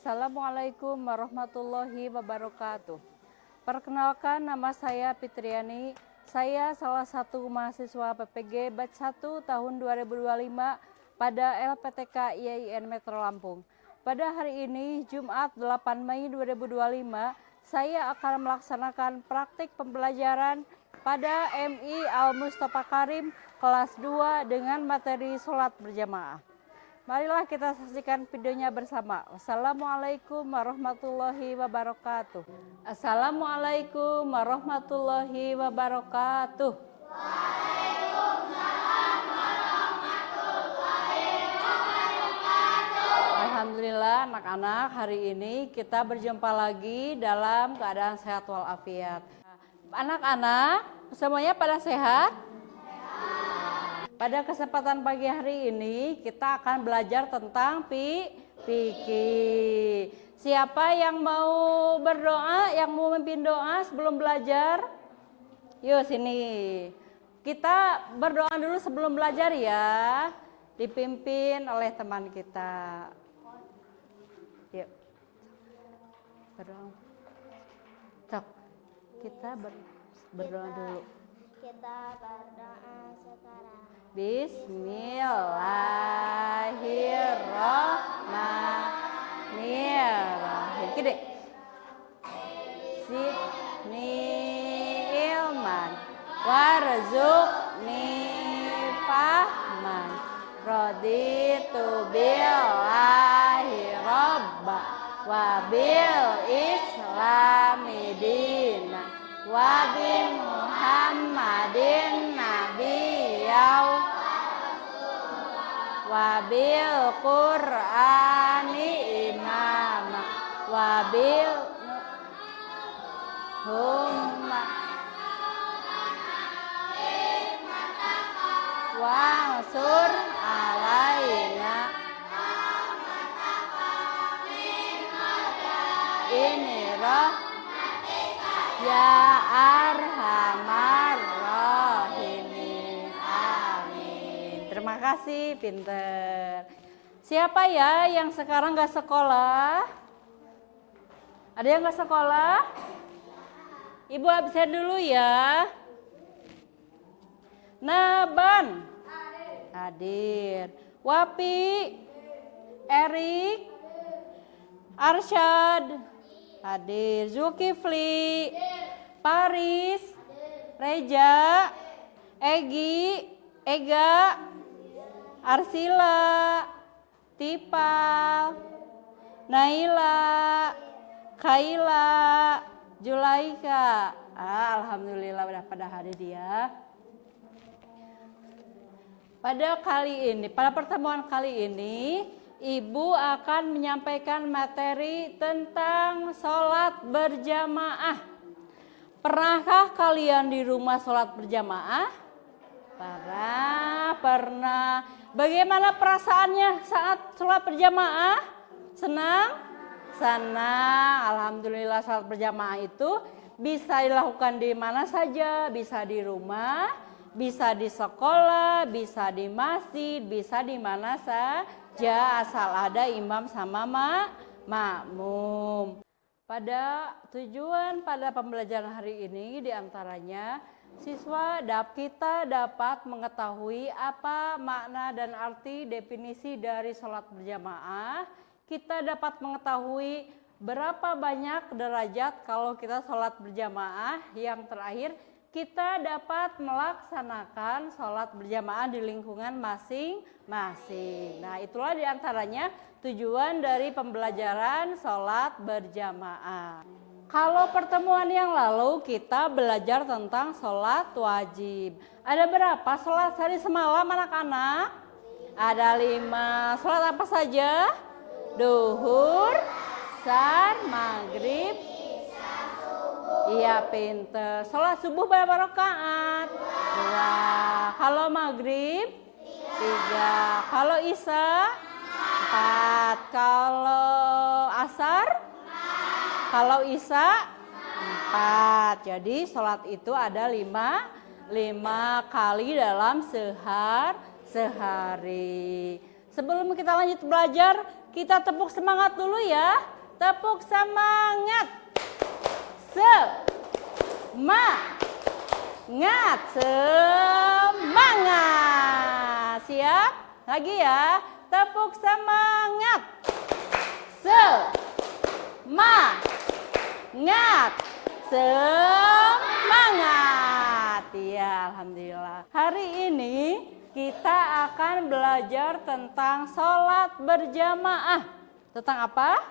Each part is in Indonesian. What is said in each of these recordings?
Assalamualaikum warahmatullahi wabarakatuh. Perkenalkan, nama saya Fitriani. Saya salah satu mahasiswa PPG Batch 1 tahun 2025 pada LPTK IAIN Metro Lampung. Pada hari ini, Jumat 8 Mei 2025, saya akan melaksanakan praktik pembelajaran pada MI Al-Mustafa Karim kelas 2 dengan materi sholat berjamaah. Marilah kita saksikan videonya bersama. Wassalamualaikum warahmatullahi wabarakatuh. Assalamualaikum warahmatullahi wabarakatuh. Waalaikumsalam warahmatullahi wabarakatuh. Alhamdulillah anak-anak, hari ini kita berjumpa lagi dalam keadaan sehat walafiat. Anak-anak, semuanya pada sehat? Pada kesempatan pagi hari ini kita akan belajar tentang fikih. Siapa yang mau berdoa, yang mau memimpin doa sebelum belajar? Yuk sini. Kita berdoa dulu sebelum belajar ya. Dipimpin oleh teman kita. Yuk. Berdoa. Cok. Kita berdoa dulu. Kita berdoa sekarang. Bismillahirrahmanirrahim. Gede. Zidni ilman warzuqni fahman raditu billahi rabba wa bil islami dina wa bi Muhammadin nabiyyaw wa bil Qur'ani imama wa bil humma wansur alaina ini roh ya arhamar rahimin. Amin. Terima kasih, pinter. Siapa ya yang sekarang gak sekolah? Ada yang gak sekolah? Ibu absen dulu ya. Naban hadir. Wapi, Erik, Arsyad hadir. Zulkifli, Paris, Reja, Egi, Ega, Arsila, Tipal, Naila, Kaila, Julaika. Alhamdulillah udah pada hadir ya. Pada pertemuan kali ini, Ibu akan menyampaikan materi tentang sholat berjamaah. Pernahkah kalian di rumah sholat berjamaah? Pernah. Bagaimana perasaannya saat sholat berjamaah? Senang? Senang. Alhamdulillah, sholat berjamaah itu bisa dilakukan di mana saja. Bisa di rumah, bisa di sekolah, bisa di masjid, bisa di mana saja asal ada imam sama makmum. Pada pembelajaran hari ini diantaranya kita dapat mengetahui apa makna dan arti definisi dari sholat berjamaah. Kita dapat mengetahui berapa banyak derajat kalau kita sholat berjamaah. Yang terakhir, kita dapat melaksanakan sholat berjamaah di lingkungan masing-masing. Nah, itulah diantaranya tujuan dari pembelajaran sholat berjamaah. Kalau pertemuan yang lalu kita belajar tentang sholat wajib. Ada berapa sholat sehari semalam anak-anak? Ada 5. Sholat apa saja? Duhur, asar, maghrib. Iya, pinter. Sholat subuh berapa rakaat? 2. Kalau maghrib? 3. Kalau isya? 4. Kalau asar? Kalau isya 4. Jadi sholat itu ada 5 kali dalam sehari. Sebelum kita lanjut belajar, Kita tepuk semangat dulu ya. Tepuk semangat. Semangat. Semangat. Siap? Lagi ya. Tepuk semangat. Semangat. Semangat. Ya, alhamdulillah. Hari ini kita akan belajar tentang sholat berjamaah. Tentang apa?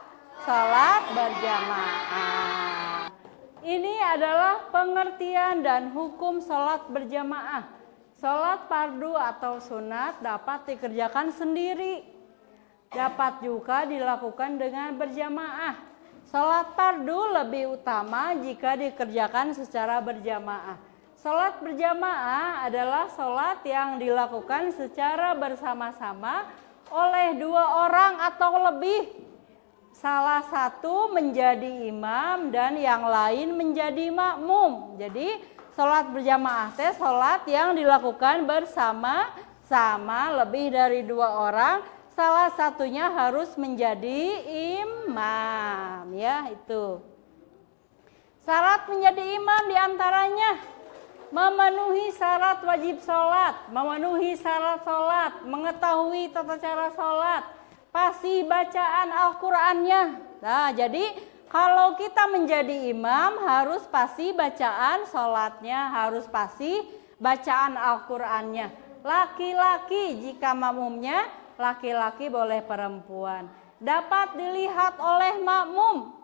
Sholat berjamaah. Ini adalah pengertian dan hukum sholat berjamaah. Sholat fardu atau sunat dapat dikerjakan sendiri. Dapat juga dilakukan dengan berjamaah. Sholat fardu lebih utama jika dikerjakan secara berjamaah. Sholat berjamaah adalah sholat yang dilakukan secara bersama-sama oleh 2 orang atau lebih. Salah satu menjadi imam dan yang lain menjadi makmum. Jadi sholat berjamaah teh sholat yang dilakukan bersama-sama lebih dari 2 orang. Salah satunya harus menjadi imam, ya itu. Syarat menjadi imam diantaranya memenuhi syarat wajib sholat, memenuhi syarat sholat, mengetahui tata cara sholat, fasih bacaan Al-Qur'annya. Nah, jadi kalau kita menjadi imam harus fasih bacaan sholatnya, harus fasih bacaan Al-Qur'annya. Laki-laki jika makmumnya laki-laki boleh perempuan. Dapat dilihat oleh makmum.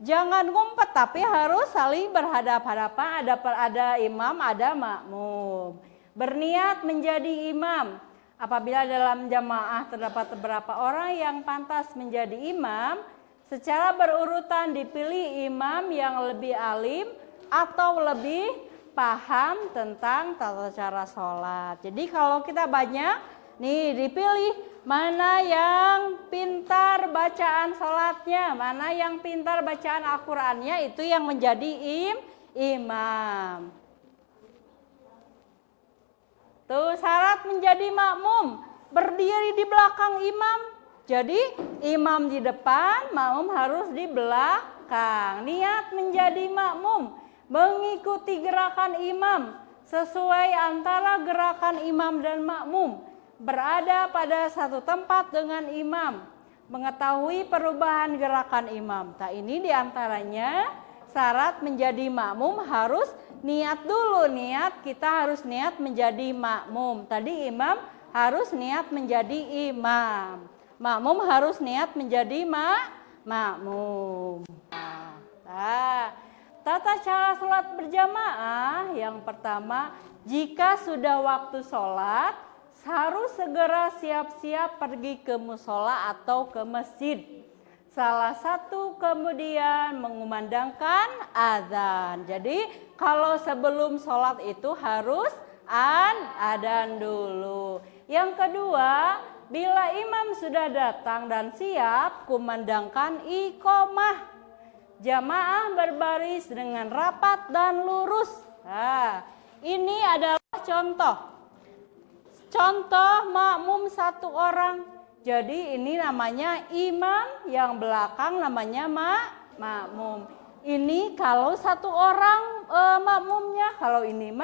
Jangan ngumpet tapi harus saling berhadap-hadapan, ada imam, ada makmum. Berniat menjadi imam. Apabila dalam jamaah terdapat beberapa orang yang pantas menjadi imam, secara berurutan dipilih imam yang lebih alim atau lebih paham tentang tata cara sholat. Jadi kalau kita banyak, nih dipilih mana yang pintar bacaan sholatnya, mana yang pintar bacaan Al-Qur'annya, itu yang menjadi imam. Tuh syarat menjadi makmum, berdiri di belakang imam. Jadi imam di depan, makmum harus di belakang. Niat menjadi makmum, mengikuti gerakan imam sesuai antara gerakan imam dan makmum. Berada pada satu tempat dengan imam, mengetahui perubahan gerakan imam. Nah, ini diantaranya syarat menjadi makmum harus niat dulu. Kita harus niat menjadi makmum. Tadi imam harus niat menjadi imam. Makmum harus niat menjadi makmum. Nah, tata cara sholat berjamaah yang pertama, jika sudah waktu sholat, harus segera siap-siap pergi ke musola atau ke masjid. Salah satu kemudian mengumandangkan azan. Jadi kalau sebelum sholat itu harus adzan dulu. Yang kedua, bila imam sudah datang dan siap, kumandangkan iqomah. Jamaah berbaris dengan rapat dan lurus. Nah, ini adalah contoh makmum 1 orang. Jadi ini namanya imam, yang belakang namanya makmum. Ini kalau 1 orang makmumnya, kalau ini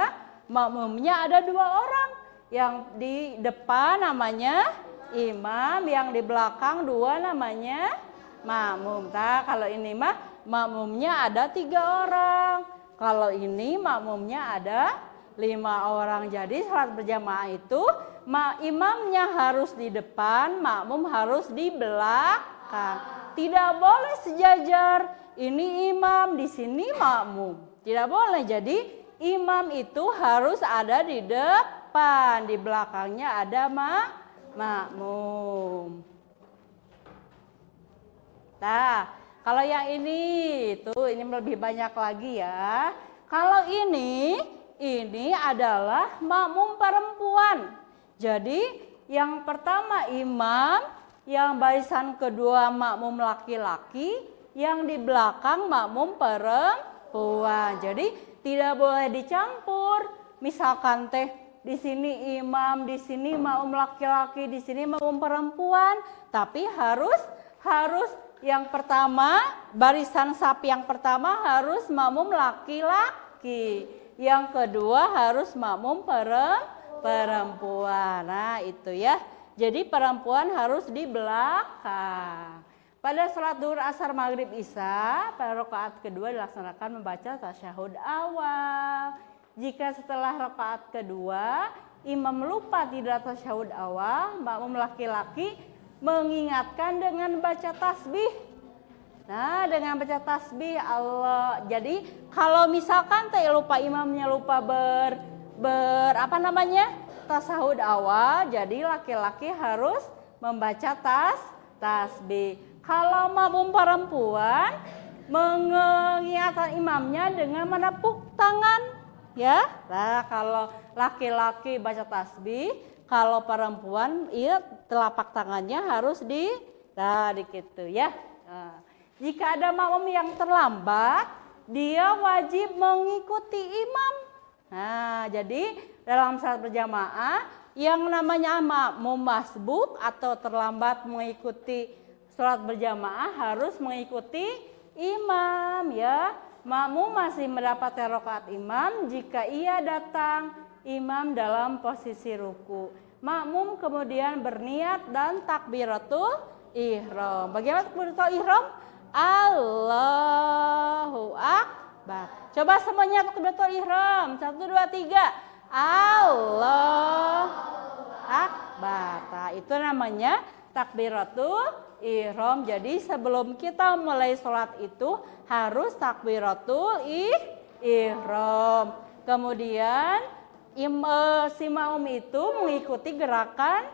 makmumnya ada 2 orang. Yang di depan namanya imam, yang di belakang 2 namanya makmum. Nah, kalau ini makmumnya ada 3 orang. Kalau ini makmumnya ada 5 orang. Jadi sholat berjamaah itu imamnya harus di depan, makmum harus di belakang. Tidak boleh sejajar. Ini imam, di sini makmum. Tidak boleh. Jadi imam itu harus ada di depan, di belakangnya ada makmum. Nah, kalau yang ini lebih banyak lagi ya. Kalau ini adalah makmum perempuan. Jadi yang pertama imam, yang barisan kedua makmum laki-laki, yang di belakang makmum perempuan. Jadi tidak boleh dicampur. Misalkan di sini imam, di sini makmum laki-laki, di sini makmum perempuan. Tapi harus yang pertama, barisan saf yang pertama harus makmum laki-laki. Yang kedua harus makmum perempuan. Nah, itu ya. Jadi perempuan harus di belakang. Pada sholat duhur, asar, maghrib, isya, pada rakaat kedua dilaksanakan membaca tasyahud awal. Jika setelah rakaat kedua imam lupa tidak tasyahud awal, makmum laki-laki mengingatkan dengan baca tasbih. Nah, dengan baca tasbih Allah. Jadi kalau misalkan lupa imamnya lupa tasahud awal, jadi laki-laki harus membaca tasbih. Kalau makmum perempuan mengingatkan imamnya dengan menepuk tangan, ya. Nah, kalau laki-laki baca tasbih, kalau perempuan telapak tangannya harus gitu ya. Nah, jika ada makmum yang terlambat, dia wajib mengikuti imam. Nah, jadi dalam salat berjamaah yang namanya makmum masbuk atau terlambat mengikuti salat berjamaah harus mengikuti imam ya. Makmum masih mendapat rakaat imam jika ia datang imam dalam posisi ruku. Makmum kemudian berniat dan takbiratul ihram. Bagaimana takbiratul ihram? Allahu Akbar. Coba semuanya takbiratul ihram. 1, 2, 3. Allahu Akbar. Nah, itu namanya takbiratul ihram. Jadi sebelum kita mulai sholat itu harus takbiratul ihram. Kemudian si makmum itu mengikuti gerakan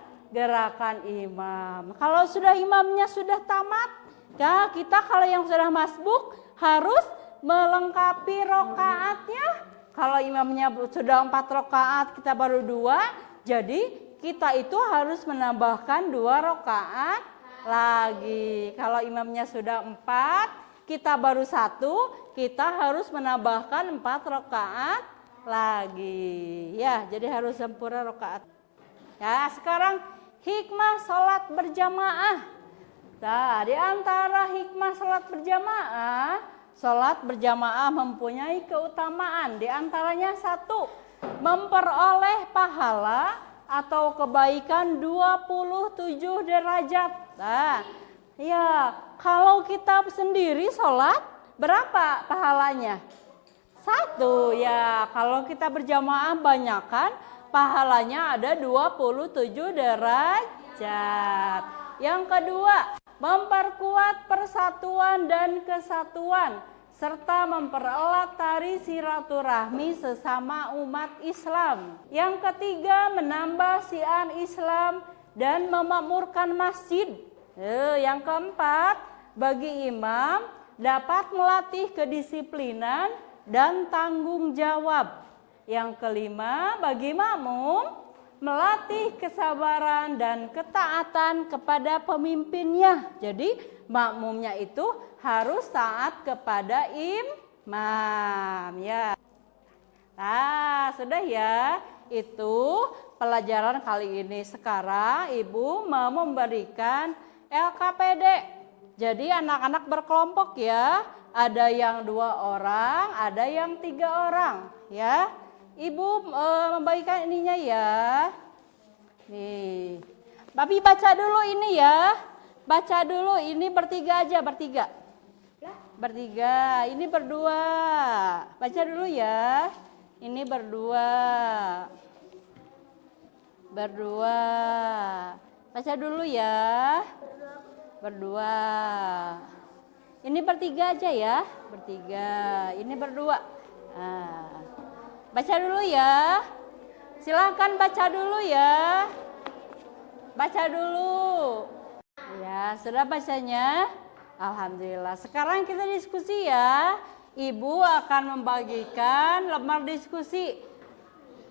imam. Kalau sudah imamnya sudah tamat, ya kita kalau yang sudah masbuk harus melengkapi rokaatnya. Kalau imamnya sudah 4 rokaat, kita baru 2, jadi kita itu harus menambahkan 2 rokaat lagi. Kalau imamnya sudah 4, kita baru 1, kita harus menambahkan 4 rokaat lagi. Ya, jadi harus sempurna rokaat. Ya, sekarang hikmah sholat berjamaah. Nah, di antara hikmah sholat berjamaah mempunyai keutamaan. Di antaranya 1, memperoleh pahala atau kebaikan 27 derajat. Nah, ya, kalau kita sendiri sholat, berapa pahalanya? 1, ya. Kalau kita berjamaah banyakan, pahalanya ada 27 derajat. Yang kedua, memperkuat persatuan dan kesatuan, serta mempererat tali silaturahmi sesama umat Islam. Yang ketiga, menambah syiar Islam dan memakmurkan masjid. Yang keempat, bagi imam dapat melatih kedisiplinan dan tanggung jawab. Yang kelima, bagi makmum melatih kesabaran dan ketaatan kepada pemimpinnya. Jadi makmumnya itu harus taat kepada imam ya. Nah, sudah ya. Itu pelajaran kali ini. Sekarang Ibu mau memberikan LKPD. Jadi anak-anak berkelompok ya. Ada yang 2 orang, ada yang 3 orang ya. Ibu membagikan ininya ya. Nih. Babi baca dulu ini ya. Baca dulu, ini bertiga aja, bertiga. Bertiga, ini berdua. Baca dulu ya. Ini berdua. Berdua. Baca dulu ya. Berdua. Ini bertiga aja ya. Bertiga. Ini berdua. Nah. Baca dulu ya. Silahkan baca dulu ya. Baca dulu. Ya, sudah bacanya? Alhamdulillah. Sekarang kita diskusi ya. Ibu akan membagikan lembar diskusi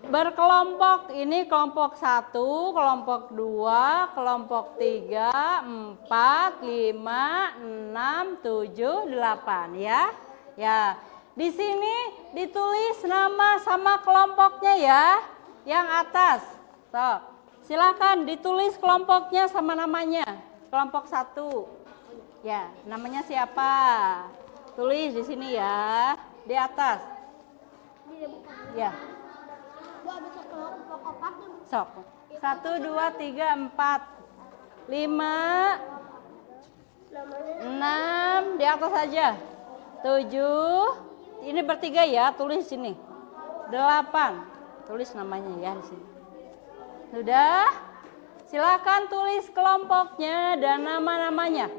berkelompok. Ini kelompok 1, kelompok 2, kelompok 3, 4, 5, 6, 7, 8 ya. Ya. Di sini ditulis nama sama kelompoknya ya. Yang atas. Sok. Silakan ditulis kelompoknya sama namanya. Kelompok 1. Ya, namanya siapa? Tulis di sini ya, di atas. Ya. Sok. 1, 2, 3, 4, 5, 6, di atas aja. 7, ini bertiga ya, tulis sini. 8, tulis namanya ya di sini. Sudah? Silakan tulis kelompoknya dan nama-namanya.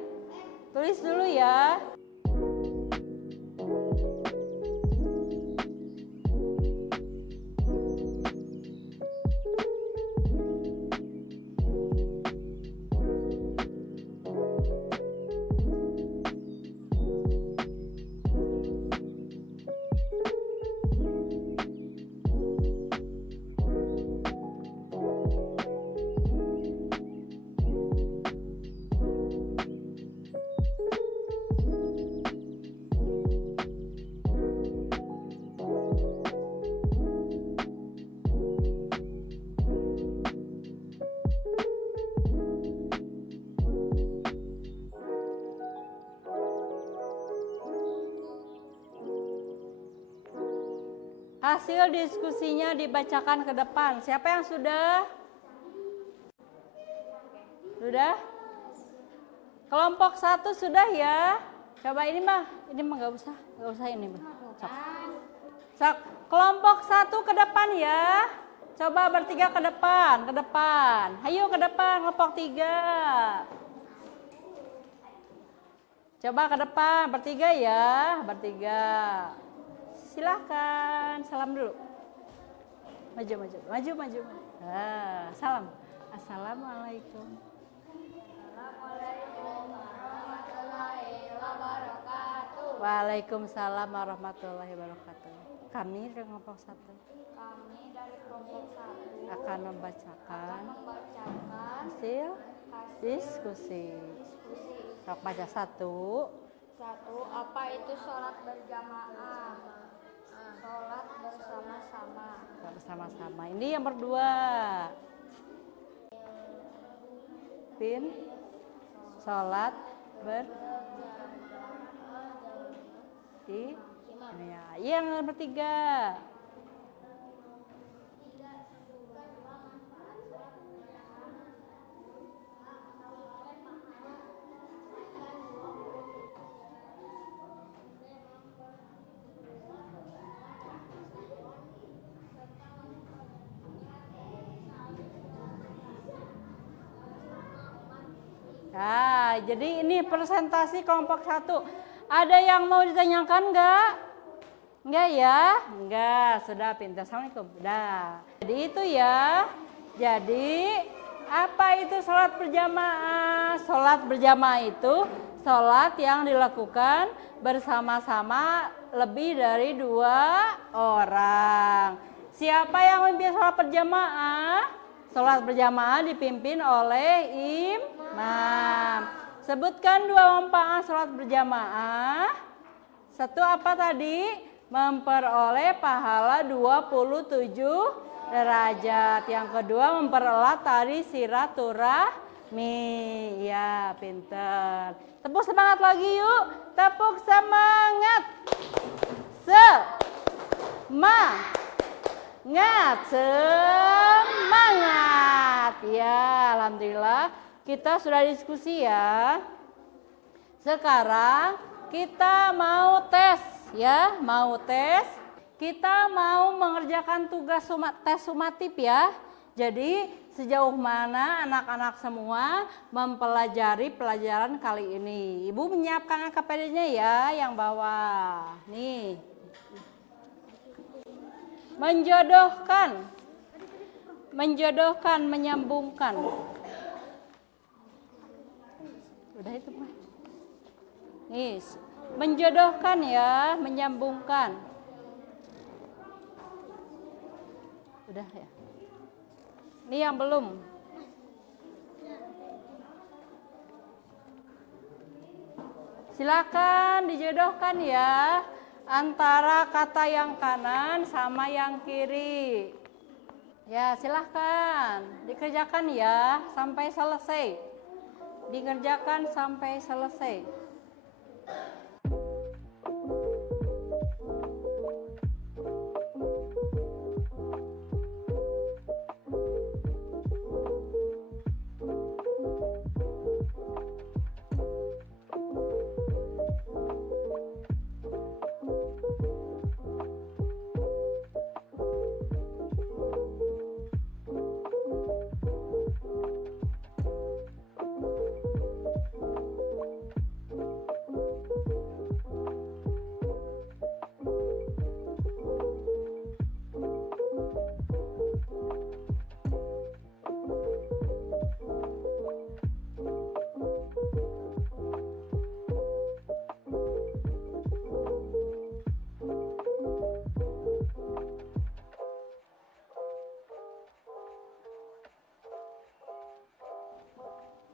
Tulis dulu ya. Hasil diskusinya dibacakan ke depan. Siapa yang sudah? Sudah? Kelompok 1 sudah ya? Coba ini mah nggak usah ini mah. Sok. Kelompok 1 ke depan ya. Coba bertiga ke depan. Ayo ke depan, kelompok 3. Coba ke depan, bertiga ya, bertiga. Silahkan, salam dulu. Maju. Salam. Assalamualaikum. Waalaikumsalam warahmatullahi wabarakatuh. Kami dari kelompok 1 akan membacakan hasil diskusi. Sok baca 1. Apa itu sholat berjamaah? Sholat bersama-sama. Bersama-sama. Ini yang berdua. Pin. Sholat ya. Yang bertiga. Nah, jadi ini presentasi kelompok 1. Ada yang mau ditanyakan enggak? Enggak ya? Enggak, sudah pintar. Assalamualaikum. Udah. Jadi itu ya. Jadi apa itu sholat berjamaah? Sholat berjamaah itu sholat yang dilakukan bersama-sama lebih dari 2 orang. Siapa yang memimpin sholat berjamaah? Sholat berjamaah dipimpin oleh imam. Sebutkan 2 manfaat sholat berjamaah. 1 apa tadi? Memperoleh pahala 27 derajat. Yang kedua mempererat tali silaturahmi. Ya, pinter. Tepuk semangat lagi yuk. Tepuk semangat. Semangat. Ya, alhamdulillah kita sudah diskusi ya. Sekarang kita mau tes ya, kita mau mengerjakan tugas tes sumatif ya. Jadi sejauh mana anak-anak semua mempelajari pelajaran kali ini. Ibu menyiapkan KPD-nya ya yang bawah. Nih. Menjodohkan, menyambungkan. Udah itu mah. Nih, menjodohkan ya, menyambungkan. Udah ya. Ini yang belum. Silakan dijodohkan ya antara kata yang kanan sama yang kiri. Ya, silahkan dikerjakan ya sampai selesai. Dikerjakan sampai selesai.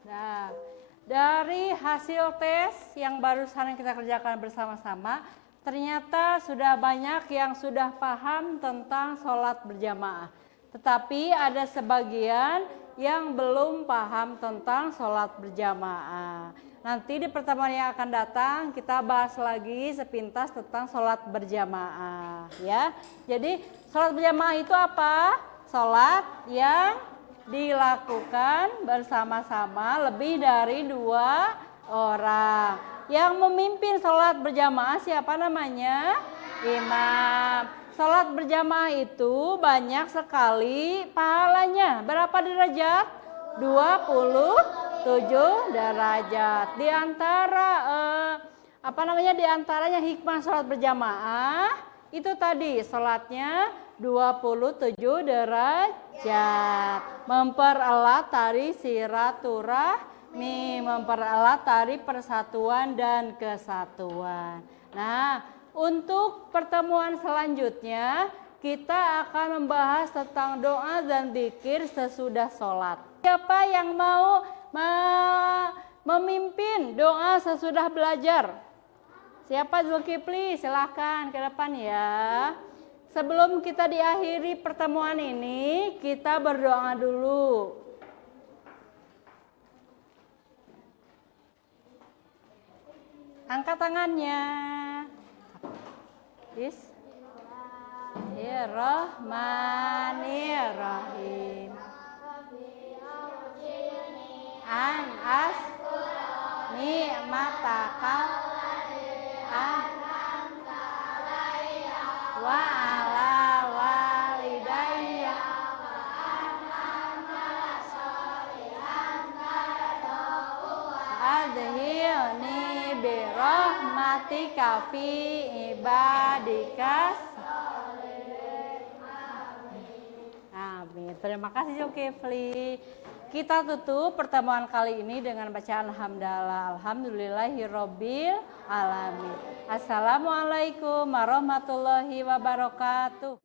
Nah, dari hasil tes yang barusan kita kerjakan bersama-sama, ternyata sudah banyak yang sudah paham tentang sholat berjamaah. Tetapi ada sebagian yang belum paham tentang sholat berjamaah. Nanti di pertemuan yang akan datang kita bahas lagi sepintas tentang sholat berjamaah. Ya, jadi sholat berjamaah itu apa? Sholat yang dilakukan bersama-sama lebih dari 2 orang. Yang memimpin sholat berjamaah siapa namanya? Imam. Sholat berjamaah itu banyak sekali pahalanya. Berapa derajat? 27 derajat. Di antara di antaranya hikmah sholat berjamaah itu tadi sholatnya 27 derajat, mempererat tali silaturahmi, mempererat tali persatuan dan kesatuan. Nah, untuk pertemuan selanjutnya kita akan membahas tentang doa dan zikir sesudah sholat. Siapa yang mau memimpin doa sesudah belajar? Siapa Zulkifli? Silahkan ke depan ya. Sebelum kita diakhiri pertemuan ini, kita berdoa dulu. Angkat tangannya. Bismillahirrahmanirrahim. An ni'mataka wa ala walidayya adhilni birahmatika fi ibadikas. Amin. Terima kasih Zulkifli. Kita tutup pertemuan kali ini dengan bacaan hamdalah. Alhamdulillahirabbil alamin. Assalamualaikum warahmatullahi wabarakatuh.